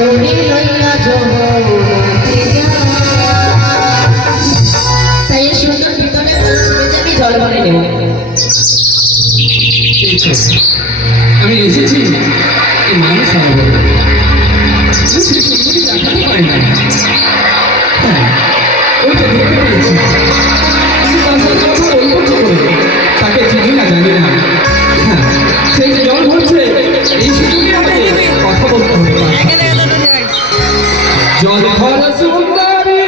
তোরে লইয়া যাব তাই সুন্দর ভিতরে আমি জল ভরে নেব। আমি এসেছি এই মানুষ হবে দেখাতে পারি না। হ্যাঁ ওইটা দেখতে পেয়েছি তাকে চিনি না জানি না। হ্যাঁ সেই যে জল ভরছে এই সুযোগে আমাকে কথা বলতে হবে। জল ভরা সুন্দরী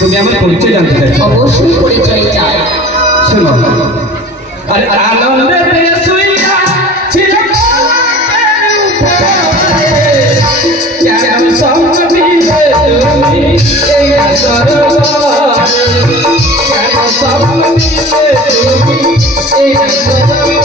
তুমি আমার পরিচয় জানতে চাই? অবশ্যই পরিচয় চাই। শোনো, আরে আনন্দে শুইয়া ছিল কেন স্বপ্ন দিলে তুমি এই সরোবরে, কেন স্বপ্ন দিলে তুমি এই সরোবরে।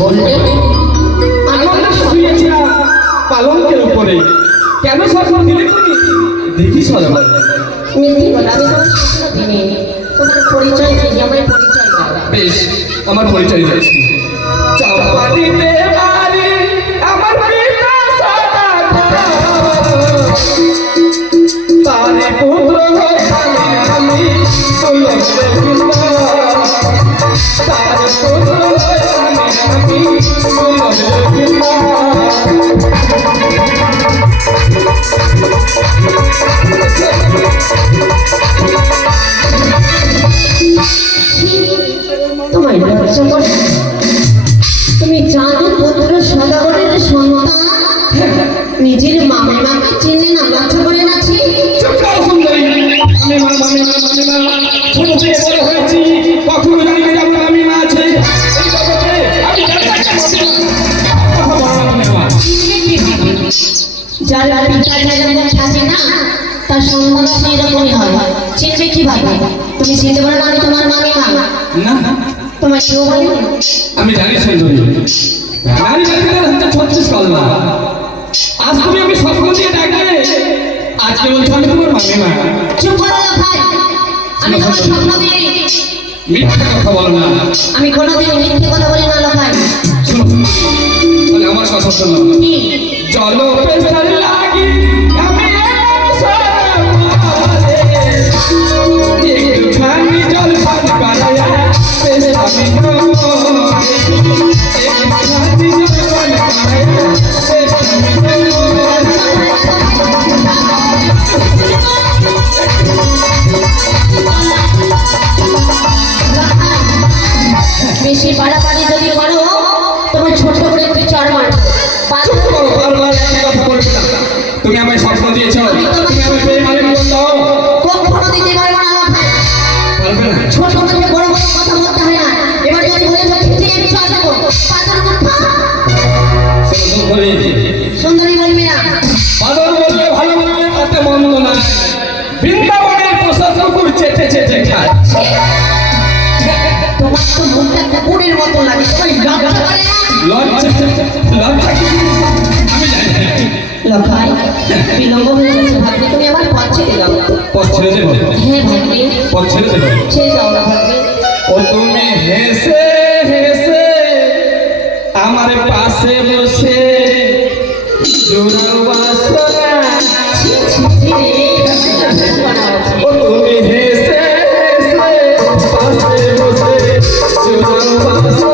বললে শুয়েছিলাম পালঙ্কের উপরে, কেন স্বপ্ন দিলে তুমি? দেখি সরোবর মিথ্যে কথা, আমি তোমার স্বপ্ন দিইনি, তোমার পরিচয় দিইনি, আমার পরিচয় দাও। বেশ, আমার পরিচয় যাচ্ছি। চাপাটিতে বাড়ি আমার পিতা তারে পুত্র আমি তার পুত্র আমি তোমার লজ্জা করে? তুমি জানো পুত্র সদাগরের সন্তান, নিজের মামিমাকে চিনলে না, লজ্জা করে নাছি? কখনো জানি না আমার মামিমা আছে। যার পিতা যেরকম থাকে না, তার সম্মান সেরকমই হয়। চিনবে কিভাবে? তুমি চিনতে পারো না আমি তোমার মামিমা? না, তোমার কেউ বলে? আমি জানি সুন্দরী, নারী জাতিদের হচ্ছে 36 কলমা। আজ তুমি আমি স্বপ্ন দিয়ে ডাকলে, আজকে বলছো আমি তোমার মামিমা। চুপ করো না ভাই, আমি তোমার স্বপ্ন দিই। মিথ্যে কথা বলো না। আমি কোনোদিন মিথ্যে কথা বলি না লোকাই। শোনো, তাহলে আমার কথা শোনো। কি? চলো পেছার লাগি আমি একটুখানি জল পান করায়া বেশ আমি একটুখানি জল পান করায়া বেশ আমি বেশি বেশি বাড়াবাড়ি যদি করো তোমার ছোট করে একটু চড় মার চুপ করো, বারবার একই কথা বলবে না। তুমি আমায় স্বপ্ন দিয়েছো, তুমি আমায় পেয়ে মালিক বলতো। কখনো দিতে পারবো না আমার ভাই। পারবে না। ছোট থেকে বড় বড় কথা বলতে হয় না। এবার যদি বলেছো খেতে আমি চড় দেবো পাথর মুখা সুন্দরী, সুন্দরী বলবি না। বাদর বললে ভালো বললে তাতে মন্দ না। বৃন্দাবনের পোষা কুকুর চেটে চেটে খায়। তোমার তো মুখটা কুকুরের মতো লাগে, তোমার লজ্জা করে না? লজ্জা, লজ্জা কি? আমি জানি না। লজ্জায় বিলম্ব হয়ে যাচ্ছে ভাগ্নে, তুমি আমার পথ ছেড়ে দাও। পথ ছেড়ে দেবো, হ্যাঁ ভাগ্নে, পথ ছেড়ে দেবো। ছেড়ে দাও না ভাগ্নে। ও তুমি হেসে হেসে আমার পাশে বসে জোড়াও বাসনা। ছি, ছি, ছি রে, বানাচ্ছি। ও তুমি হেসে হেসে পাশে বসে জোড়াও বাসনা।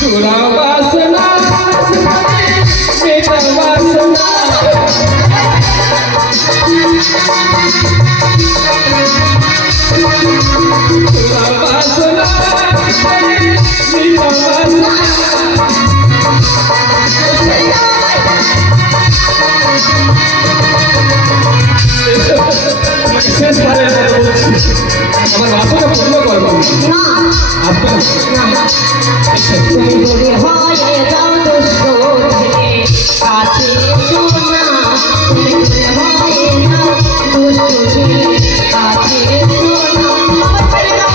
জোড়াও বাসনা, মেটা বাসনা। জোড়াও বাসনা, মেটা বাসনা। শেষ বারের মতো বলছি, আমার বাসনা পূর্ণ করবো। না, আসবে না? না, তুমি যদি হয়ে যাও দুষ্ট ছেলে, কাছে এসো না। তুমি যদি হয়ে যাও দুষ্ট ছেলে, কাছে এসো না। আমার ছেড়ে দাও।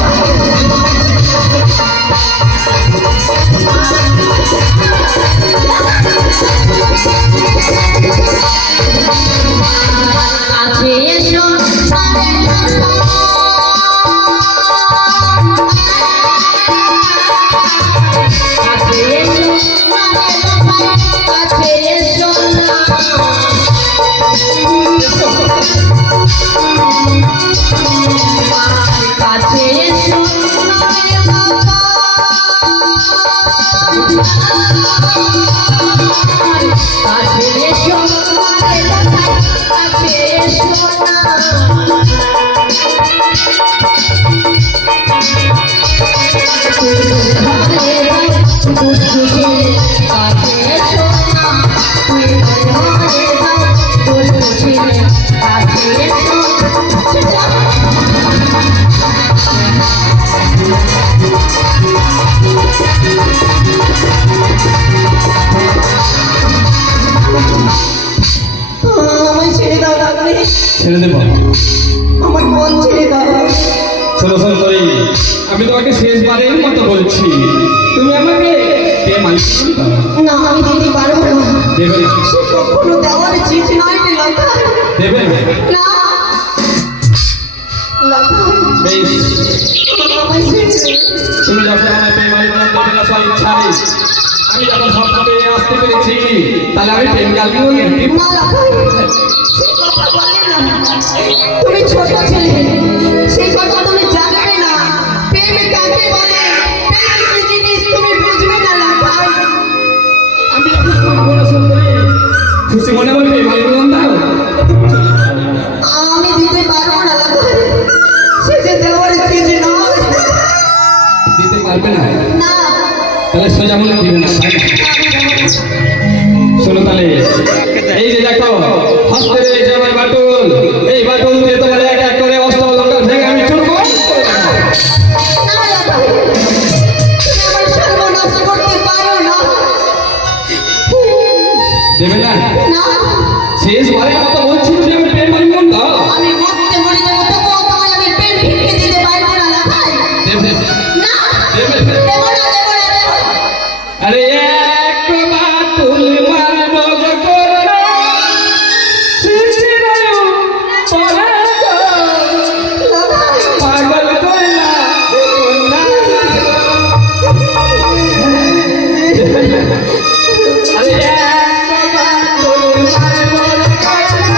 কাছে এসো আরে লতা। কাছে এসো আরে লতা, কাছে এসো না। কাছে এসো আরে লতা। কাছে এসো আরে লতা, কাছে এসো না। আমায় ছেড়ে দাও রাত্রি, ছেড়ে দেবো। আমার মন ছেড়ে দাও। শোনো সুন্দরী, আমি তোমাকে শেষবারের মতো বলছি, তুমি আমাকে কে মালিক বলতো? না আমি দিতে পারবো না। দেবে না? সে কখনো দেওয়ার চিঠি নয় রে লতা। দেবে না? না লতা, বেশ, আমায় ছেড়ে দে। তুমি যখন আমায় প্রেম মালিক নাম দেবে না সব ইচ্ছাই, আমি যখন স্বপ্ন পেয়ে আসতে পেরেছি, তাহলে আমি প্রেম কালকেও দিব। না লতা, সে কথা বলে না। তুমি ছোট ছেলে, সেই কথা তুমি জানবে না। প্রেম কাকে বলে, প্রেম কি জিনিস তুমি বুঝবে না লতা। আমি যখন বলবো না সুন্দরী, খুশি মনে আমার প্রেম মালিক নাম দাও। আমি দিতে পারবো না লতা, সে যে দেওয়ার চিঠি নয়। দিতে পারবে না? না তাহলে সোজা মনে দিবে না, তাই না? শোনো তাহলে, এই যে দেখো হস্তের এই যে আমার বাটুল, এই বাটুল দিয়ে তোমার এক এক করে অষ্টলঙ্কা ভেঙে আমি চুরবো। না লতা, তুমি আমার সর্বনাশ করতে পারো না। দেবে না? না, শেষবারের মতো বলছি, তুমি আমি প্রেম মালিক নাম দাও। আমি মরতে মরে যাবো তবুও তোমায় আমি প্রেম ভিক্ষে দিতে পারবো না লতা। দেবে না, দেবে। দেবো না, দেবো না, দেবো না। আরে এক বাটুল মারব গো করো, শিশিরায়ু পরে গো, লতা, পাগল কইলা কন্যা। আরে এক বাটুল মারব গো করো,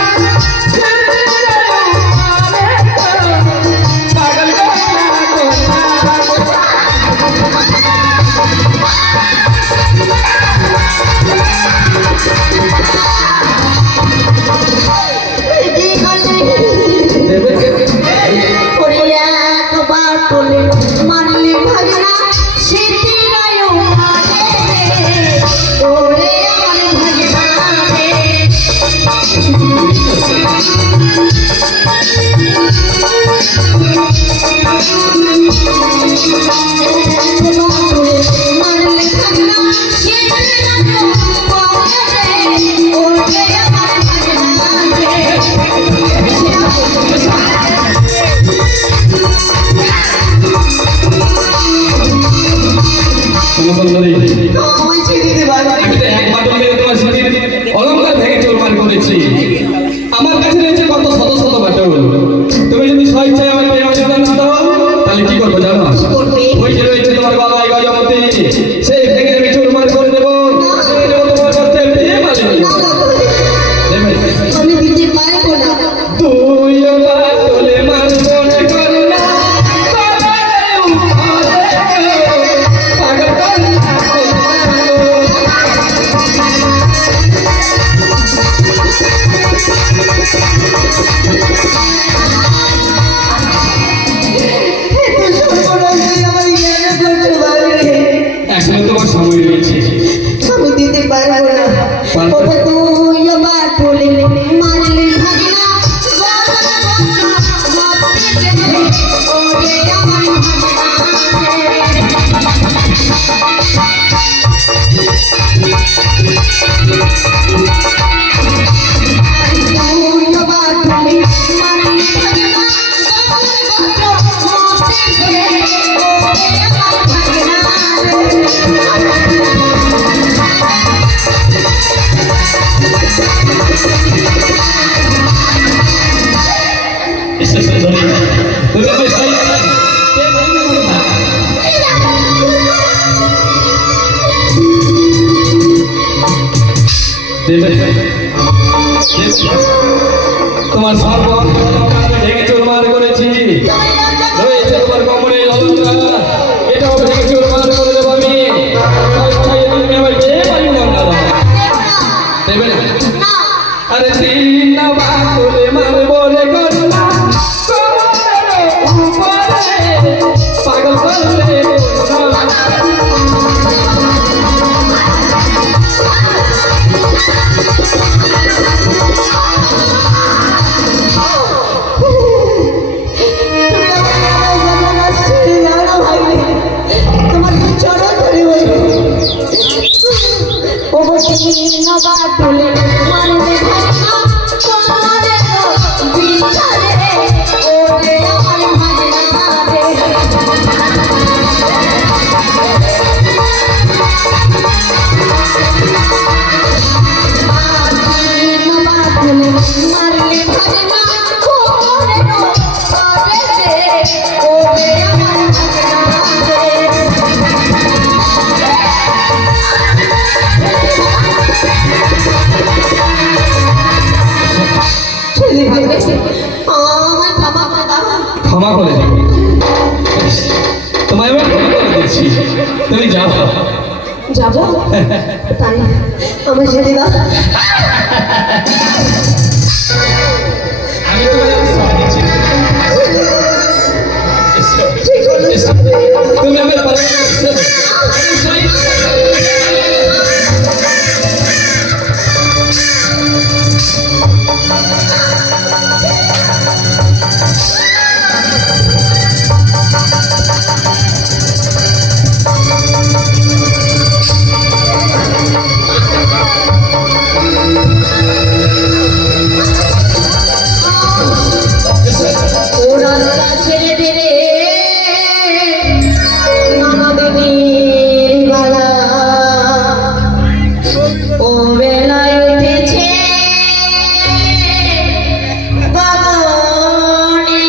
দেবে তোমার সর্বঙ্গ ভেঙে চুরমার করেছি রয়েছে তোমার কমরে অলঙ্কার এটাও ভেঙে চুরমার করে দেবো আমি স্বেচ্ছায় তুমি আমার বিয়ে পারি না দেবে না আরে দিন না বাকুলে মারবো রে গন্না পাগল করলে বাটুলে মানবে ভাবনা তোমারে বিচারে ওরে আমার ভাগনা রে বাটুলে মারলে ভাগনা ওরে ওরে আমার ভাগনা রে ক্ষমা করে দেবে তোমায় আমি ক্ষমা করে দিয়েছি তুমি যাও যাবো তাই আমার ছেড়ে দাও আমি তোমায় সব দিচ্ছি তুমি আমার পাশে ছেড়ে দেবে ননদিনীর বালা ও বেলায় উঠেছে বাগানে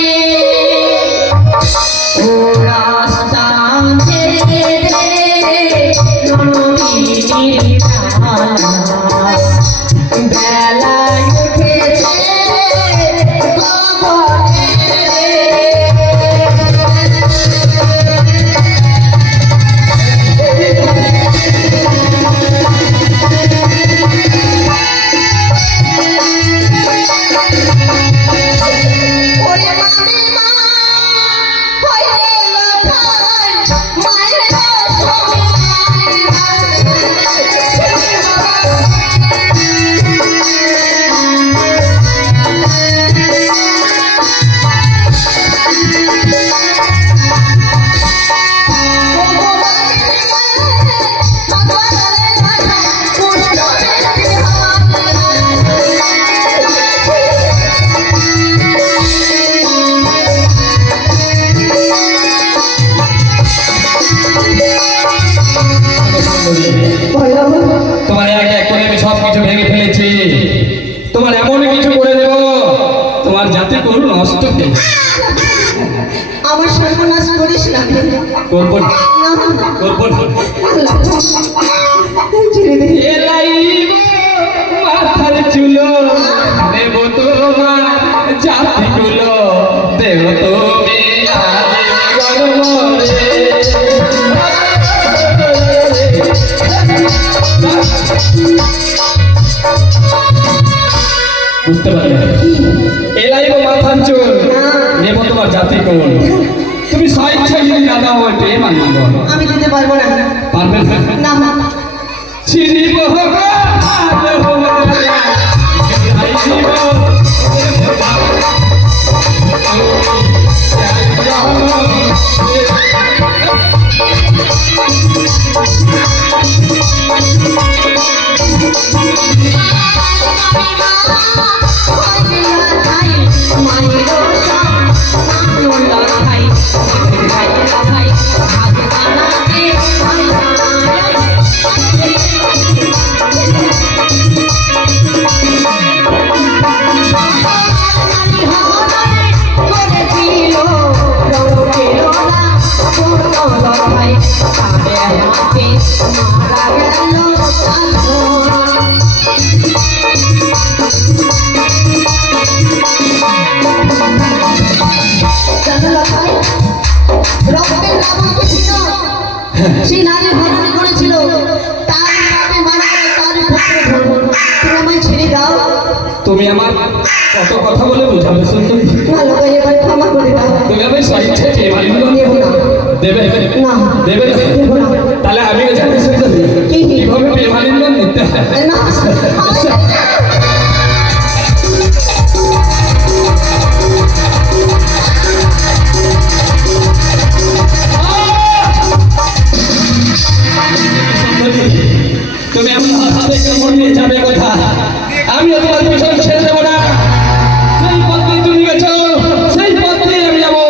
ও রাস্তা ছেড়ে দেবে ননদিনীর বালা বেলায় উঠেছে তোমার এক এক করে আমি সব কিছু ভেঙে ফেলেছি তোমার এমন কিছু করে দেব তোমার যাতে করুন নষ্ট হয়ে আমার সর্বনাশ করিস না করবো না করবো না মাথার চুলো দেব তোমার জাতি গুলো দেব তুমি বুঝতে পারলে এলাইব মাথার চুল নেব তোমার জাতি কোন তুমি স্বেচ্ছায় যদি না দাও ওই প্রেম আনন্দ আমি দিতে পারবো না পারবে না না চিনিব সেই নারী হরণ করেছিল, তার পাপে মারা গেলে তার পুত্র ধর্ম। তুমি আমায় ছেড়ে দাও, তুমি আমার কত কথা বলে বোঝাবে সুন্দরী। ভালো করে এবার ক্ষমা করে দাও। তুমি আমি স্বেচ্ছায় বিয়ে মানিয়ে নিলাম। দেবো না, দেবে না দেবে না? দেবো না। তাহলে আমিও জানি সুন্দরী কি? কিভাবে বিয়ে মানিয়ে নিলাম নিতে হয়। না সুন্দরী, তুমি আমার হাতে কামড় দিয়ে যাবে কথা, আমিও তোমার পিছন ছেড়ে দেবো না। সেই পথ দিয়ে তুমি গেছো, সেই পথ দিয়ে আমি যাবো।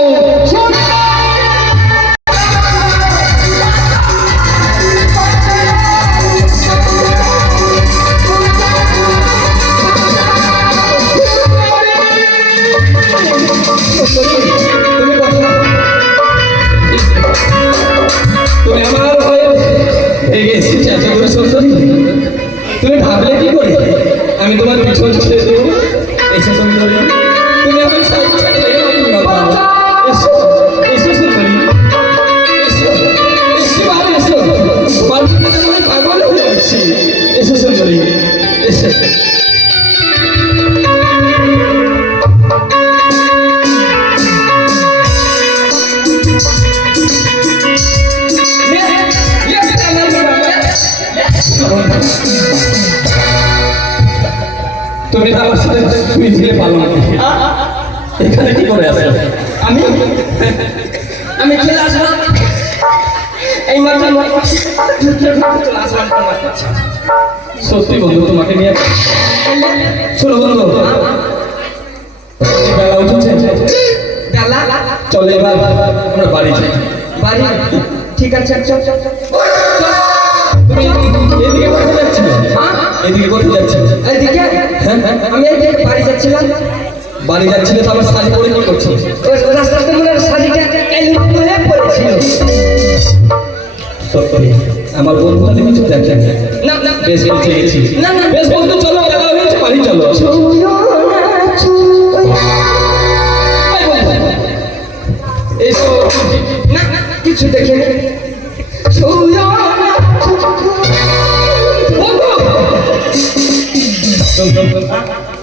তুমি কথা, তুমি আমার হয়ে ভেগে এসেছি এত দূরে সুন্দরী। তুমি ভাবলে কি করে আমি তোমার পিছন ছেড়ে দেবো? এসে সুন্দরী, তুমি আমার সাইড ছাড়লে এসো এসো সুন্দরী, এসো এসেবার এসো, তোমার পিছনে আমি পাগল হয়ে যাচ্ছি। এসো সুন্দরী, এসে তুমি তো আমার সাথে শুয়েছিলে পালন এখানে কি করে আসো? আমি আমি চলে আসলাম এই মাত্র চলে আসলাম তোমার কাছে। সত্যি বন্ধু তোমাকে নিয়ে শোনো বন্ধু, বেলা উঠেছে, বেলা চলে এবার আমরা বাড়ি যাই। বাড়ি, ঠিক আছে চল চল চল। তুমি এদিকে কোথায় যাচ্ছিলে? এদিকে কোথায় যাচ্ছিলে? এইদিকে হ্যাঁ হ্যাঁ, আমি এইদিকে বাড়ি যাচ্ছিলাম। বাড়ি যাচ্ছিলে তো আমার শাড়ি পরে কি করছো? ওই রাস্তাতে মনে হয় শাড়িটা এলোমেলো হয়ে পড়েছিল। সত্যি আমার বন্ধু তাহলে কিছু দেখেন না না বেশ বেঁচে গেছি। না না বেশ বন্ধু চলো, বেলা হয়েছে, বাড়ি চলো। এই বন্ধু, এসো। না না কিছু দেখিনি।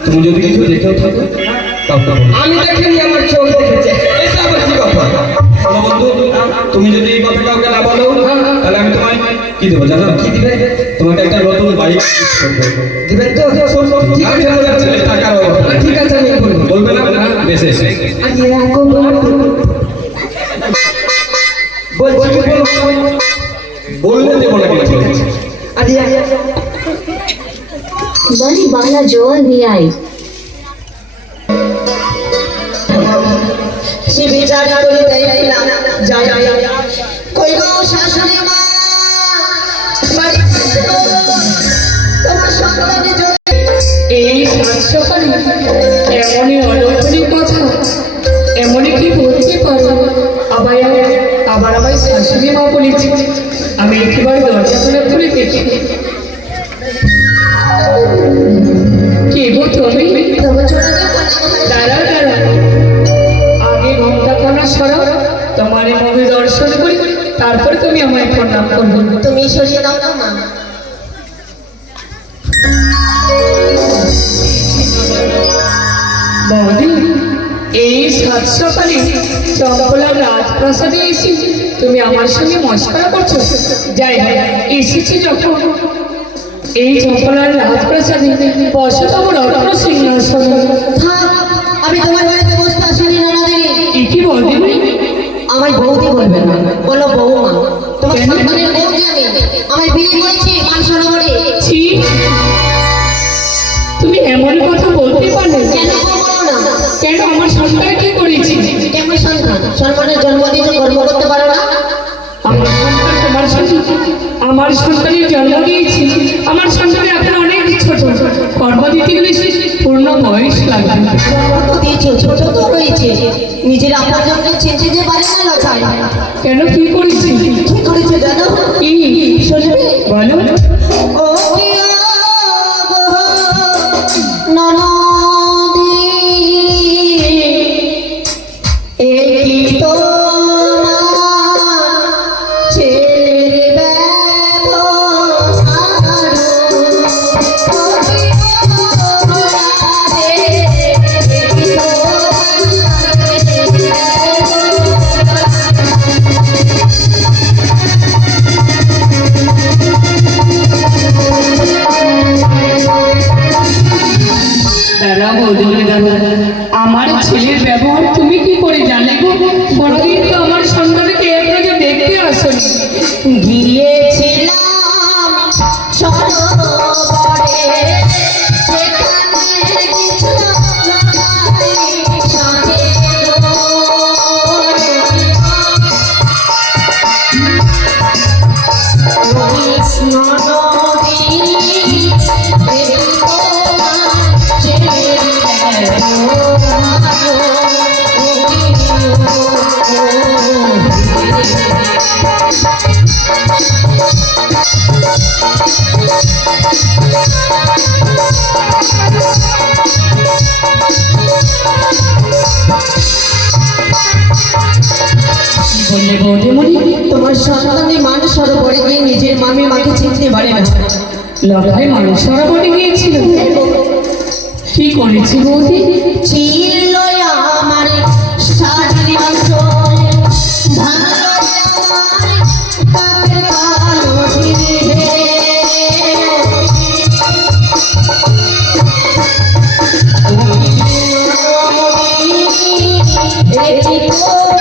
তুমি যদি কিছু দেখেও থাকো তাও তো বলো। আমি দেখিনি, আমার চোখ দেখেছে। এটা আবার কি কথা? শোনো বন্ধু, তুমি যদি এই কথা কাউকে না বলো তাহলে আমি তোমায় কি দেবো জানো? কি দিবে? তোমাকে একটা নতুন বাইক দিবেন তো? ঠিক আছে টাকার অভাব। ঠিক আছে আমি বলবো। বলবে না? বেশ এসে বলছি কি বলবো? বললে দেবো না কিন্তু। Bali Bala Joel VI. সে বিচার করে দেখলাম যাই কই গো শাশুড়ি মা, বাড়ি আসো, তোমার সন্তানের জন্য এই সাত সকালে এমনই অলৌকিক কথা, এমনই কি বলতে পারো? আবার আবার আমার শাশুড়ি মা বলেছে, আমি একবার দরজা খোলা করে দেখি। কে গো তুমি? তবে ছোট দেখো দাঁড়াও দাঁড়াও, আগে ঘন্টা খানা সরাও, তোমার এই মুভি দর্শন করি, তারপরে তুমি আমায় প্রণাম করবে। তুমি সরিয়ে দাও না মা। বৌদি, এই সাত সকালে চম্পলার রাজপ্রাসাদে এসে তুমি আমার সঙ্গে মস্করা করছো? যাই হোক, এসেছি যখন এই চম্পলার রাজপ্রাসাদে বসে তোমার রত্ন সিংহাসন। থাক, আমি তোমার বাড়িতে বসতে আসিনি নানাদেরি। এ কি বৌদি? আমায় বৌদি বলবে না, বলো বৌমা। তোমার সন্তানের বৌদি আমি। আমায় বিয়ে করেছি মানসরোবরে। ছি, তুমি এমন কথা বলতে পারলে? কেন বলবো না? কেন, আমার সন্তান কি করেছি? কেমন সন্তান? সন্তানের জন্ম দিতে কর্ম করতে পারো না? আমার সন্তান তোমার সন্তান, আমার সন্তানের জন্ম দিয়েছি, আমার সন্তানের এখন অনেক ছোট, কর্ম দিতে গেলে পূর্ণ বয়স লাগবে। জন্ম তো দিয়েছো, ছোট তো রয়েছে, নিজের আপনার জন্য চেঁচে যে পারে না লতায়। কেন, কি করেছি? কি করেছে জানো? কি শুনবে? বলো। ও প্রিয় গো ননদী, এ কি তোমার ছেলে বললে বৌদিমণি, তোমার সন্তানের মান সরোবরে গিয়ে নিজের মামি মাকে চিনতে পারে না। লক্ষায় মানুষ সরাবরে গিয়েছিল, কি করেছি বৌদি? ছিল আমার শাড়ির আঁচল, ভাঙলো আমার কাকের কালো ঢিলে। এটি তোমার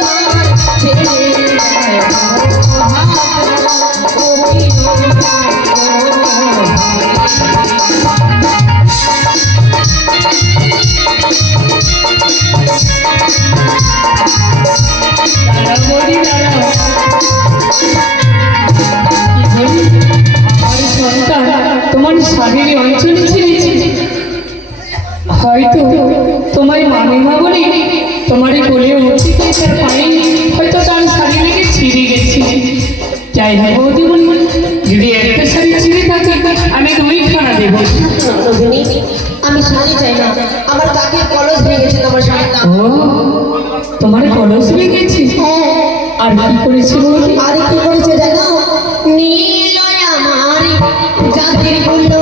দাঁড়াও বৌদি, দাঁড়াও। কি বলি? আমার সন্তান তোমার শারীরিক অঞ্চলে ছিঁড়েছে। হয়তো তোমার মামিমা বলে তোমার কোলে উঠতে তার পায়ে হয়তো তার শাড়ি লেগে ছিঁড়ে গেছে। যাই হোক বৌদি বলি, যদি একটা শাড়ি ছিঁড়ে থাকে আমি দুইখানা দেবো। রোহিণী, আমি শাড়ি চাই না, আমার কাকের কলস ভেঙেছে তোমার সন্তান। ও, তোমার কলস ভেঙেছে? হ্যাঁ, আর কি করেছে বৌদি? আর কি করেছে জানো? নীল আমার জাতির গুলো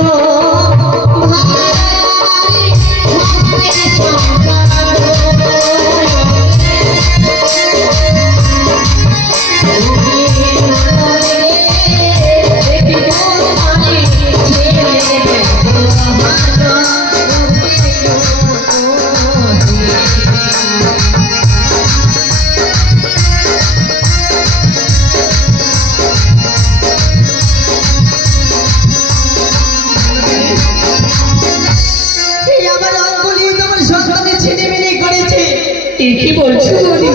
কি বলছো বৌদি?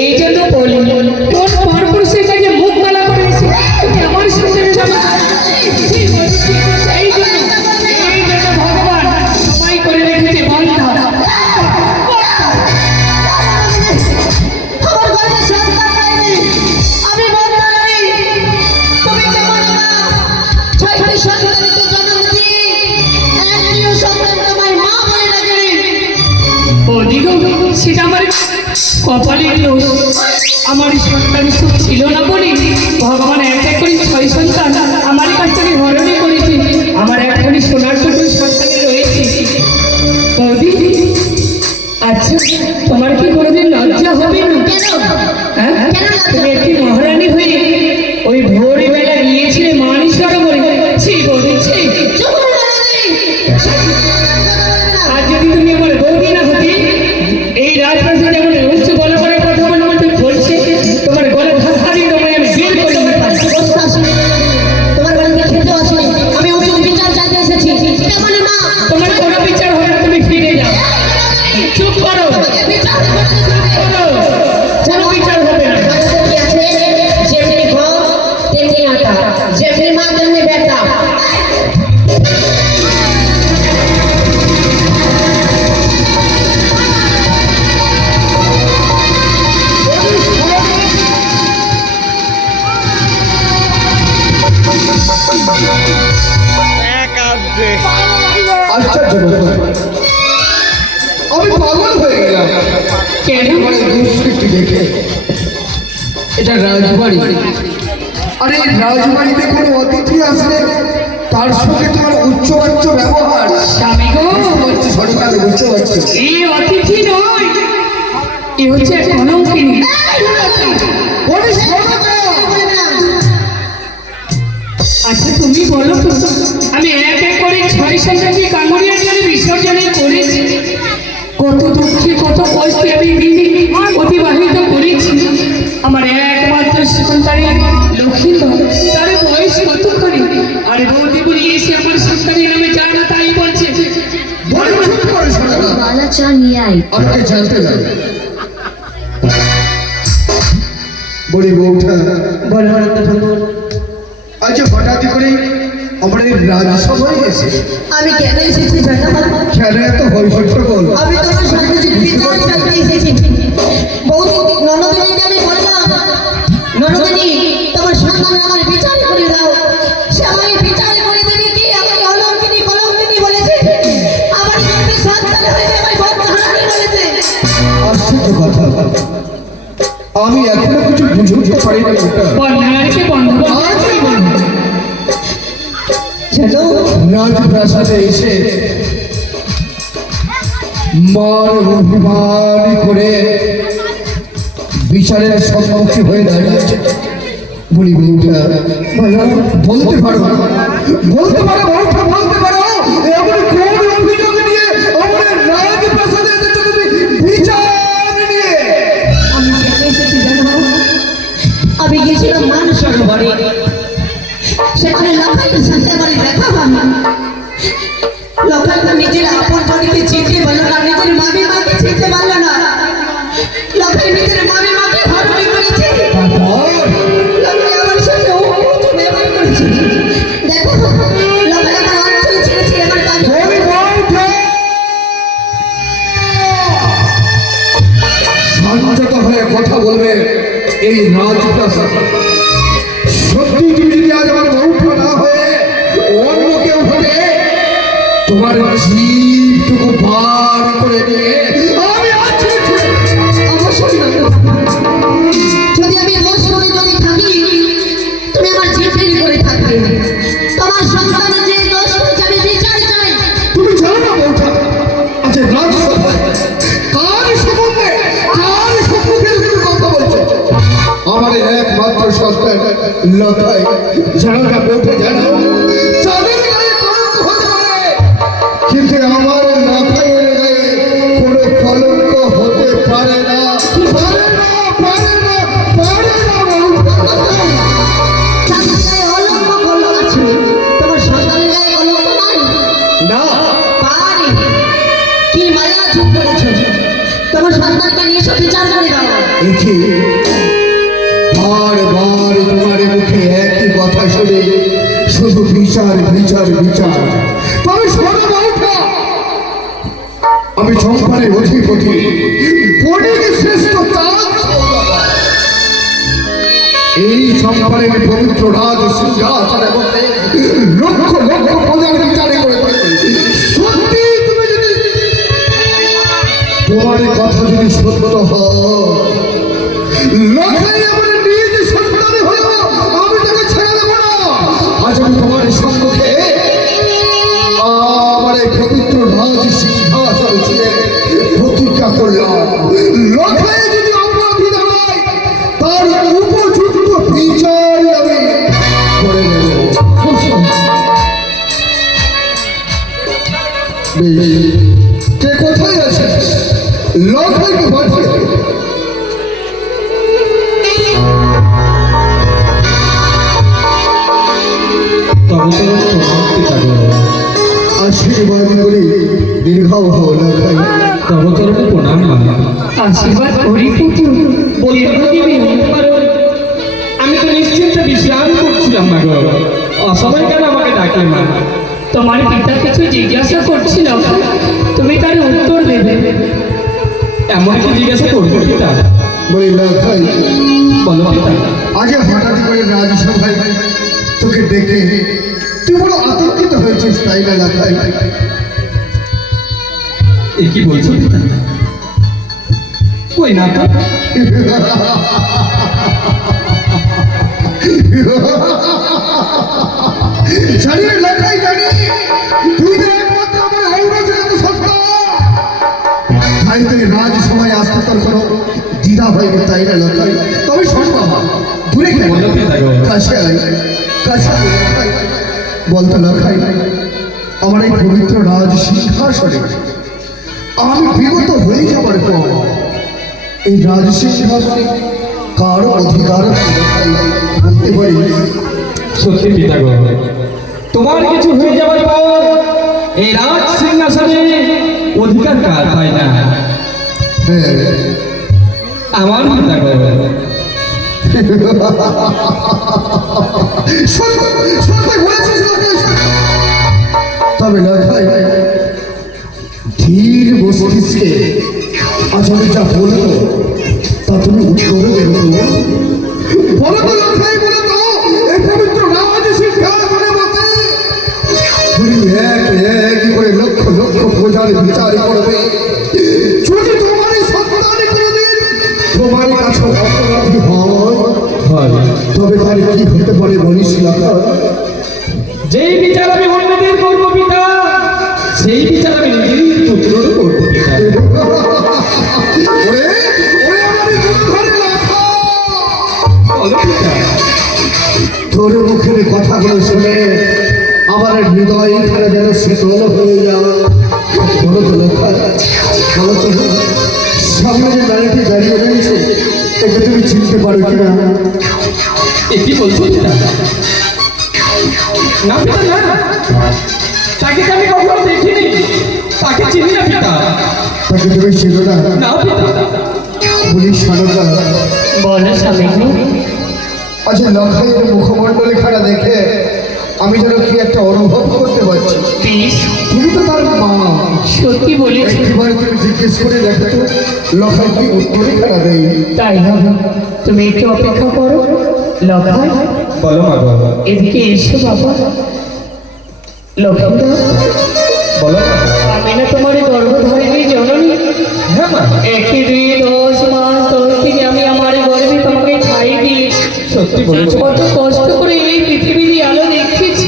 এই জন্য বলি, কোন পরপুরুষের কাছে মুখ কালা করে এসে তুমি আমার সঙ্গে যাবে? এই জন্য ভগবান সবাই করে রেখেছে বান্ধা। আমার গর্ভে সন্তান হয়নি, আমি বন্ধা নই। তুমি কেমন মা? 6টি সন্তানকে জন্ম দিয়ে একটিও সন্তান তোমার মা বলে ডাকেনি। বৌদি গো, সেটা আমার কপালের দোষ। আমার সন্তান সুখ ছিল না বলে ভগবান এক এক করে 6 সন্তান আমার কাছ থেকে হরণে করেছে। আমার এখনই সোনার টুকুর সন্তানে রয়েছে। বৌদি, আচ্ছা তোমার কি কোনোদিন লজ্জা হবে না? হ্যাঁ, তুমি একটি মহারানী হয়ে ওই ভোরবেলা গিয়েছিলে মানিস সরোবরে। ছি বৌদি, ছি। আর যদি তুমি আমার বৌদি না হতে, এই রাজপ্রাসাদে এমন উচ্চ গলা করে কথা বলতে বলছে, তোমার গলা ধাক্কা দিয়ে তোমায় আমি বের করে দিতাম। তোমার বাড়িতে খেতে আসেনি, আমি উচিত বিচার চাইতে এসেছি। কেমন মা? তোমার কোনো বিচার হবে না, তুমি ফিরে যাও। চুপ করো, বিচার কোনো বিচার হবে না। কি আছে? যেমনি ঘর তেমনি আটা, যেমনি মা তেমনি বেটা। আশ্চর্য ব্যাপার। আমি পাগল হয়ে গেলাম কেন? আমার এই দুষ্কৃতি দেখে। এটা রাজবাড়ি, আর এই রাজবাড়িতে কোনো অতিথি আসলে তার সঙ্গে তোমার উচ্চবাচ্য ব্যবহার। স্বামী গো, বুঝতে পারছি, সঠিক আমি বুঝতে পারছি। এই অতিথি নয়, এ হচ্ছে এক কলঙ্কিনী। ওরে শোনো না। আচ্ছা তুমি বলো তো, আমি এক এক করে 6 সন্তানকে কাঙ্গুরিয়ার জলে বিসর্জনে করেছি। কত দুঃখে কত কষ্টে আমি দিন অতিবাহিত করেছি। আমার একমাত্র সন্তানের লক্ষ্মীধর, তার বয়স কতখানি? আর বৌদি বলি এসে আমার সন্তানের নামে যায় না তাই বলছে। বলে চুপ করে শোনো না। বালা চা নিয়ে আয়। আমাকে জানতে দাও। বলি বউটা, বল ঠাকুর, আজ হঠাৎ করে আমার এই রাজসভায় এসে আমি কেন এসেছি জানো? কেন এত হইহট্টগোল? আমি তোমার সাথে যে বিচার চাইতে এসেছি। বহুত ননদিনীকে আমি বললাম, ননদিনী তোমার সন্তানের আমার বিচার করে দাও। সে আমাকে বিচার করে দেবে কি? আমাকে অলঙ্কিনী কলঙ্কিনী বলেছে, আমার গর্ভে সন্তান হয়েছে আমায় বদধারণী বলেছে। আশ্চর্য কথা, আমি এখনো কিছু বুঝতে পারি না ওটা। বন্ধাকে বন্ধ জানো রাজপ্রাসাদে এসে মার অভিমান করে বিচারের সম্মুখী হয়ে দাঁড়িয়েছে। বলি বউটা, বলতে পারো বলতে পারো বউটা, বলতে পারো এমন কোন অভিযোগ নিয়ে আমাদের রাজপ্রাসাদে এসেছো তুমি বিচার নিয়ে? আমি কেন এসেছি জানো? আমি গেছিলাম মানসরোবরে, সেখানে লখাইয়ের সাথে আমার দেখা হয়। লখাই তো নিজের আপন জনকে চিনতে পারলো না, নিজের মামি মাকে চিনতে পারলো না। লখাই নিজের মামি মাকে হরণ করেছে, লখাই আমার সাথে অদ্ভুত ব্যবহার করেছে। দেখো লখাই আমার অঞ্চল ছেড়েছে, আমার কাজ বলি বউটা, সংযত হয়ে কথা বলবে এই রাজপ্রাসাদ। সত্যি তুমি যদি আজ আমার বউটা না হয়ে অন্য কেউ হতে, তোমার জীবটুকু বার করে দিয়ে আমি আছি। অবশ্যই না। যদি আমি দোষ করে যদি থাকি, তুমি আমার জিম্মেদারি করে থাকবে। তোমার সন্তানের যে দোষ করেছে আমি বিচার চাই। তুমি জানো না বউটা, আচ্ছা রাজসভায় কার সম্বন্ধে কার সম্মুখে তুমি কথা বলছো? আমার একমাত্র সন্তান লতাই। জানো না বউটা, জানো চাঁদের গায়ে কলঙ্ক হতে পারে, কিন্তু আমার লতাইয়ের গায়ে কোনো কলঙ্ক হতে পারে না, পারে না, পারে না, পারে না বউটা। চাঁদের গায়ে অলঙ্ক কলঙ্ক আছে, তোমার সন্তানের গায়ে কলঙ্ক নাই। না, পারে কি মায়া চুপ করেছো? তোমার সন্তানকে নিয়ে সব বিচার করে দাও। দেখি বারবার তোমার মুখে একই কথা শুনে শুধু বিচার বিচার বিচার। তবে শোনো বউটা, আমি চম্পানের অধিপতি, বণিক শ্রেষ্ঠ চাঁদ সওদাগর। এই চম্পানের পবিত্র রাজ সিংহাসনে বসে লক্ষ লক্ষ প্রজার বিচারে করে থাকি। সত্যি তুমি যদি তোমার কথা যদি সত্য হয়, লখাই আমার নিজ সন্তান হলো, আমি তাকে ছেড়ে দেবো না। আজ আমি তোমার সম্মুখে আমার এই পবিত্র রাজ সিংহাসন ছেড়ে প্রতিজ্ঞা করলাম, লখাই যদি অপরাধী হয় তার উপযুক্ত বিচার আমি করে নেব। কে কোথায় আছে? লখাইকে পাঠিয়ে আশীর্বাদ করে দীর্ঘাও হও লখাই। তবচরণে প্রণাম মা। আশীর্বাদ করি পুত্র। আমি তো নিশ্চিন্তে বিশ্রাম করছিলাম না গো, অসময় কেন আমাকে ডাকলে মা? তোমার পিতা কিছু জিজ্ঞাসা করছিল, তুমি তার উত্তর দেবে। এমন কি জিজ্ঞাসা করবো পিতা? বলি লখাই, বলো পিতা। আজ হঠাৎ করে রাজসভায় তোকে ডেকে তুই বড় আতঙ্কিত হয়েছিস, তাই না লখাই? এ কি বলছো পিতা? কই না তো। জানি লখাই, জানি তুই তো একমাত্র আমার ঔরজাত সত্তা। তাই তুই রাজসভায় আসতে তোর কোনো দ্বিধা হয়নি, তাই না লখাই? তবে শোন বাবা, দূরে কেন, বলো পিতা গো। কাছে আয়, কাছে আয় লখাই। বলতো লখাই, আমার এই পবিত্র রাজ সিংহাসনে আমি বিগত হয়ে যাবার পর এই রাজ সিংহাসনে কার অধিকার আছে লখাই? বলতে পারি? সত্যি পিতা গো, তোমার কিছু হয়ে যাবার পর এই রাজ সিংহাসনে অধিকার কার পায় না? হ্যাঁ, আমার পিতা গো। সত্য সত্য বলেছিস লখাই, তবে লখাই ধীর মস্তিষ্কে আজ আমি যা বলবো তা তুমি উত্তর দেবে তো? বলো তো লখাই, বলো তো, এই পবিত্র রাজ সিংহাসনে বসে তুমি এক এক করে লক্ষ লক্ষ প্রজার বিচার করবে, যদি তোমারই সন্তান কোনোদিন তোমার কাছে অপরাধী হয় তবে তার কি হতে পারে বলিস লখাই? যেই বিচার আমি অন্যদের করবো পিতা, সেই বিচার আমি নিজের পুত্রের করবো পিতা। ওরে ওরে আমার দুঃখের লখা, বলো পিতা। তোর মুখের কথাগুলো শুনে আমার হৃদয় এখানে যেন শীতল হয়ে যায়। বলো তো লখা, বলো তো সামনে যে গাড়িটি দাঁড়িয়ে রয়েছে একে তুমি চিনতে পারো কিনা? এ কি বলছো পিতা? না পিতা না, তাকে তো আমি কখনো দেখিনি, তাকে চিনি না পিতা। তাকে তুমি চিনো না? না পিতা। পুলিশ সারদা, বলো স্বামী গো। আজ লখাইয়ের মুখমণ্ডলখানা দেখে আমি যেন কি একটা অনুভব করতে পারছি। প্লিজ তুমি তো তার মা, সত্যি বলেছি। একবার তুমি জিজ্ঞেস করে দেখো তো লখাই কি উত্তরখানা দেয়। তাই হবে, তুমি একটু অপেক্ষা করো। লখাই বলো মা বাবা। এদিকে এসো বাবা। লখাই বলো মা। আমি না তোমার গর্ভধারিণী জননী। হ্যাঁ মা। 1 2 10 মাস 10 দিন আমি আমার গর্ভে তোমাকে ঠাই দিয়ে সত্যি বলেছো। কত কষ্ট করে এই পৃথিবীর আলো দেখেছি,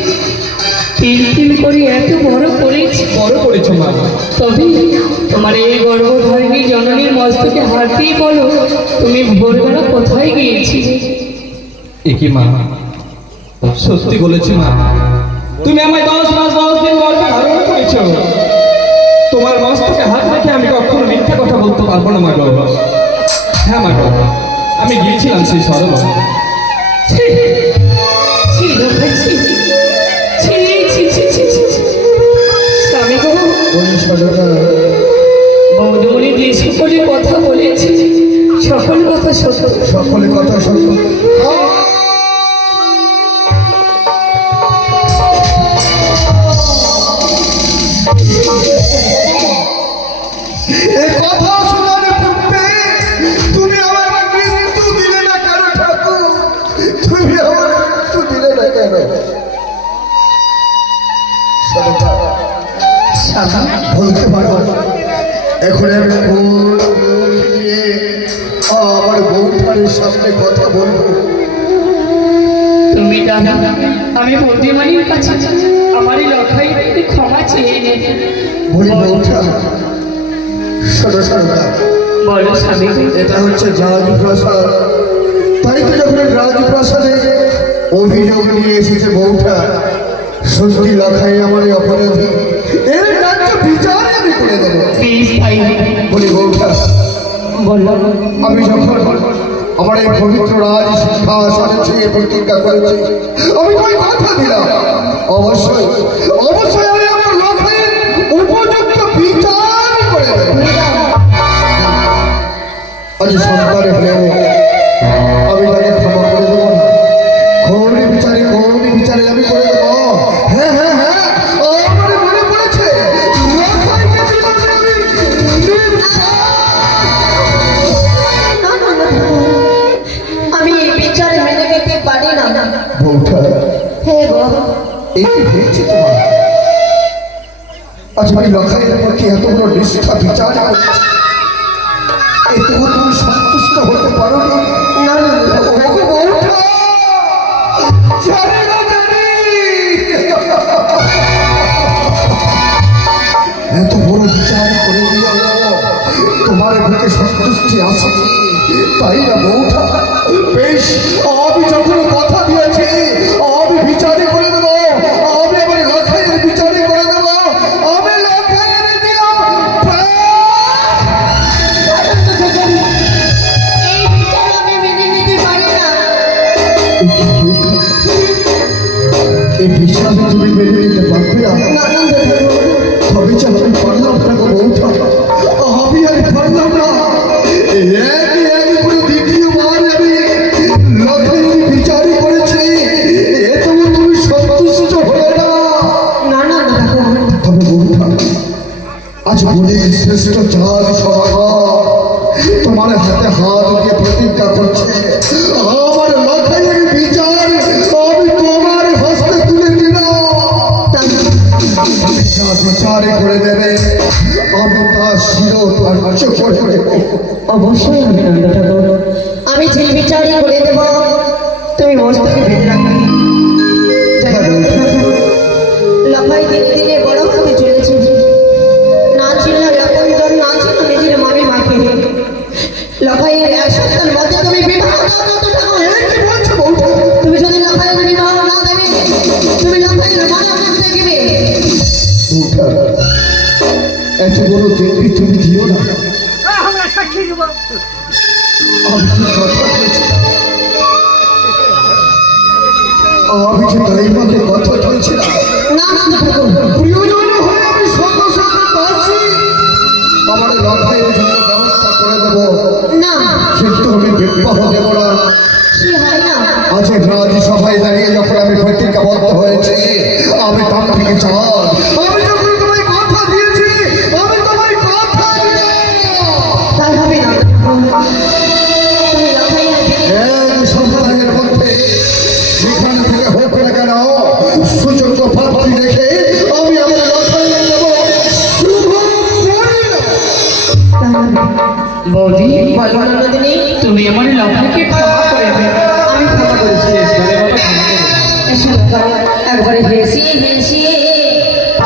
তিল তিল করে এত বড় করেছি। বড় করেছো মা। তবে তোমার এই গর্ভধারিণী জননীর মস্তকে হাত দিয়ে বলো, তুমি ভোরবেলা কোথায় গিয়েছিলে? এ কি মা, সত্যি বলেছি মা। তুমি আমায় 10 মাস 10 দিন গর্ভে ধারণ করেছো। তোমার মস্তকে হাত রেখে আমি কখনো মিথ্যা কথা বলতে পারবো না মা গো। হ্যাঁ মা গো, আমি গিয়েছিলাম সেই সরোবরে। ছি, ছি লখাই, ছি, ছি, ছি, ছি, ছি, ছি, ছি। স্বামী গো, ওই সারদা, বৌদমণি যে সকলে কথা বলেছি সকল কথা সত্য। সকলে কথা সত্য। এই কথা শোনার পূর্বে তুমি আমার মৃত্যু দিলে না কেন ঠাকুর? তুমি আমার মৃত্যু দিলে না কেন? সারদা, স্বামী বলতে পারো এখন আমি কোন মুখ নিয়ে আমার বউঠানের সামনে কথা বলবো? তুমি জানো আমি বৌদিমণির কাছে আমারই লখাই ক্ষমা চেয়ে নেবে। বলি বউঠা, শোনো সারদা, বলো স্বামী গো। এটা হচ্ছে রাজপ্রাসাদ, তাই তো যখন রাজপ্রাসাদে অভিযোগ নিয়ে এসেছে বউঠা, সত্যি লখাই আমার এই অপরাধী, এর ন্যায্য বিচার আমি করে দেবো। প্লিজ তাই বলি বউঠা, বলো। আমি যখন আমার এই পবিত্র রাজ সিংহাসনে ছেয়ে প্রতিজ্ঞা করেছি, আমি তোমায় কথা দিলাম অবশ্যই অবশ্যই আমি আমার লখাইয়ের উপযুক্ত বিচার করে দেব। আজ সন্তানে হলেও আমি তাকে ক্ষমা করে দেবো না। কোন বিচারে আমি করে দেবো। হ্যাঁ হ্যাঁ হ্যাঁ, আমার মনে পড়েছে লখাইকে জীবনে আমি আমি এই বিচার মেনে নিতে পারি না। বউঠা, হে গো, এই কি হয়েছে তোমার? আজ আমি লখাইয়ের পক্ষে এত বড় নিষ্ঠা বিচার করছি, এতেও তুমি সন্তুষ্ট হতে পারো না? না না না, ওগো বউঠা, জানি না জানি এত বড় বিচার করে দিলাম, তোমার বুকে সন্তুষ্টি আছে তাই না বউঠা? বেশ, আমি যখন কথা দিয়েছি আমি বিচারে করে দেবো, আমি আমার লখাইয়ের বিচারে করে দেবো, আমি লখাইয়ের দিলাম প্রাণ। এই বিচার আমি মেনে নিতে পারি না। এই বিচার তুমি মেনে নিতে পারবে না? ননন্দ ঠাকুর, তবে যে আমি পারলাম না গো বউঠা, আমি আর পারলাম না। একই একই করে দ্বিতীয়বার আমি লখাইয়ের বিচারই করেছি, এতেও তুমি সন্তুষ্ট হলে না। না না না ঠাকুর, আজ বলির শ্রেষ্ঠ চাঁদ সমাগম তোমার হাতে হাত দিয়ে প্রতিজ্ঞা করছে আমার লখাইয়ের বিচার আমি তোমার হস্তে তুলে দিলাম। যা বিচার করে দেবে আমি তার শিরোধার্য করে দেব। অবশ্যই হবে নন্দ ঠাকুর, আমি ঠিক বিচারই করে দেব। তুমি মস্তকে বেঁধে রাখবে। লফাই ধীরে ধীরে বড় হতে চলেছে। না ছিল আপনজন, না ছিল নিজের মামি মাকে। লফাইয়ের এক সপ্তাহের মধ্যে তুমি বিবাহ দাও নন্দ ঠাকুর। কি বলছো বৌঠা? তুমি যদি লফাইয়ের বিবাহ না দেবে, তুমি লফাইয়ের মালা দেখবে। বৌঠা, এত বড় দেবী তুমি দিও না। আমি কি কথা বলছি? আমি যে দাইমাকে কথা বলছিলাম না নন্দ ঠাকুর, প্রিয়জন হয়ে আমি সঙ্গে সঙ্গে পাচ্ছি আমার লড়াইয়ের জন্য ব্যবস্থা করে দেব, না কিন্তু আমি বিবাহ দেব না। সে হয় না। আজ রাজসভায় দাঁড়িয়ে যখন আমি প্রতিজ্ঞাবদ্ধ হয়েছি আমি তান্ত্রিক চাঁদ, আমি যখন তোমায় কথা দিয়েছি আমি তোমায় কথা দিলাম। তাই হবে না। তুমি লফাইয়ের এই সপ্তাহের মধ্যে যেখান থেকে হোক না কেন সুযোগ্য প্রার্থী রেখে আমি আমার লড়াইয়ে দেব শুভ পরিণাম। বৌদি, বলবো নন্দিনী, তুমি আমার লখাইকে ক্ষমা করে দেবে। আমি ক্ষমা করেছি। এসো একবারে হেসি হেসি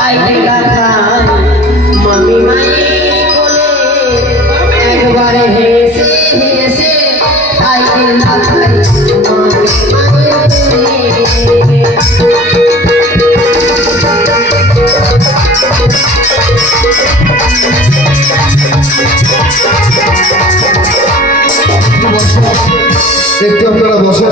আইলে গাথায় মামি মায়ের কোলে, একবারে হেসে হেসে আইলে গাথায় মামি মায়ের কোলে। একটু আপনারা বসে